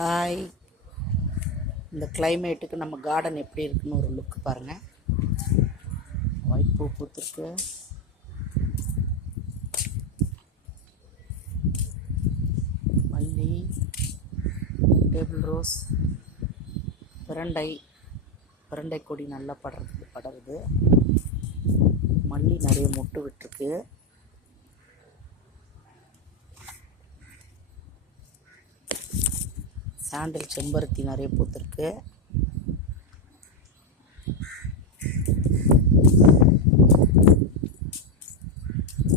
Hi. இந்த கிளைமேட்டுக்கு நம்ம கார்டன் எப்படி இருக்குன்னு ஒரு லுக் பாருங்கள். ஒயிட் பூ பூத்துருக்கு. மல்லி, டேபிள் ரோஸ், பிரண்டை கொடி நல்லா படருது. மல்லி நிறைய மொட்டு விட்டுருக்கு. சாண்டல் செம்பருத்தி நிறைய பூத்துருக்கு.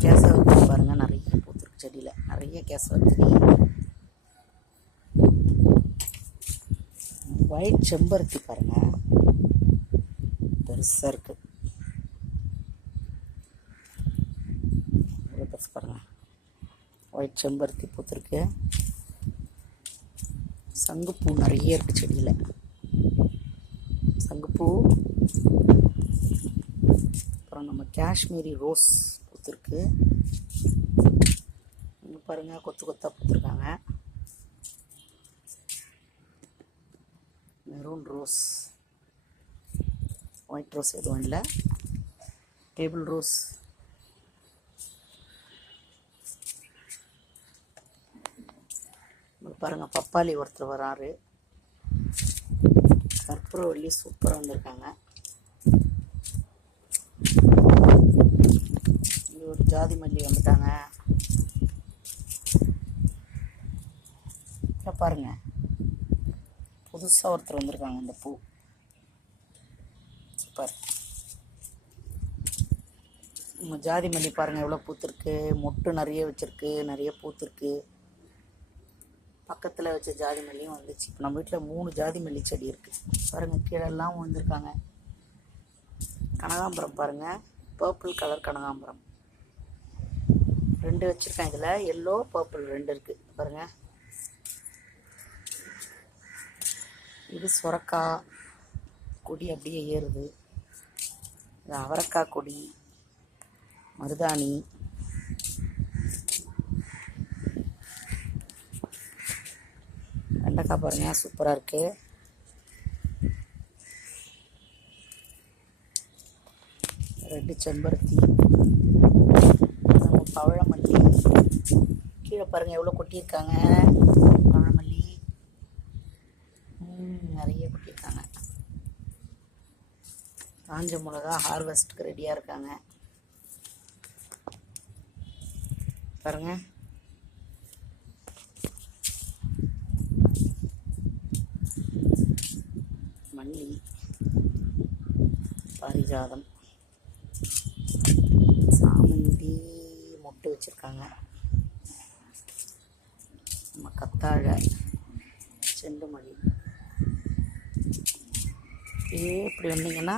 கேசவர்த்தி பாருங்கள், நிறைய பூத்துருக்கு. செடியில் நிறைய கேசவர்த்தி. ஒயிட் செம்பருத்தி பாருங்கள், பெருசாக இருக்குது. பெருசு பாருங்கள், ஒயிட் செம்பருத்தி பூத்துருக்கு. சங்குப்பூ நிறைய இருக்குது செடியில். சங்குப்பூ, அப்புறம் நம்ம காஷ்மீரி ரோஸ் பூத்துருக்கு. இங்கே பாருங்கள், கொத்து கொத்தாக பூத்துருக்காங்க. மெரூன் ரோஸ், ஒயிட் ரோஸ் எதுவும் இல்லை. டேபிள் ரோஸ், பாருங்கள். பப்பாளி ஒருத்தர் வராரு. கற்பூரவள்ளி சூப்பராக வந்திருக்காங்க. இங்கே ஒரு ஜாதி மல்லி வந்துட்டாங்க. இப்போ பாருங்கள், புதுசாக ஒருத்தர் வந்திருக்காங்க. இந்த பூ சூப்பர். நம்ம ஜாதி மல்லி பாருங்கள் எவ்வளோ பூத்துருக்கு. மொட்டு நிறைய வச்சுருக்கு, நிறைய பூத்துருக்கு. பக்கத்தில் வச்ச ஜாதி மல்லியும் வந்துச்சு. இப்போ நம்ம வீட்டில் 3 ஜாதி மல்லி செடி இருக்குது பாருங்கள். கீழெல்லாம் வந்திருக்காங்க. கனகாம்பரம் பாருங்கள், பர்பிள் கலர் கனகாம்பரம் 2 வச்சுருக்கேன். இதில் எல்லோ பர்பிள் 2 இருக்குது பாருங்கள். இது சுரக்காய் கொடி அப்படியே ஏறுது. இது அவரைக்காய் கொடி, மருதாணி. வெண்டைக்காய் பாருங்கள், சூப்பராக இருக்குது. ரெட்டு செம்பருத்தி, பவழமல்லி. கீழே பாருங்கள் எவ்வளோ கொட்டியிருக்காங்க. பவழமல்லி நிறைய கொட்டியிருக்காங்க. காஞ்ச மிளகா ஹார்வெஸ்ட்டுக்கு ரெடியாக இருக்காங்க பாருங்கள். மல்லி, பாரிஜாதம், சாமந்தி மொட்டு வச்சுருக்காங்க. நம்ம கத்தாழை, செண்டு மல்லி. இப்படி வந்தீங்கன்னா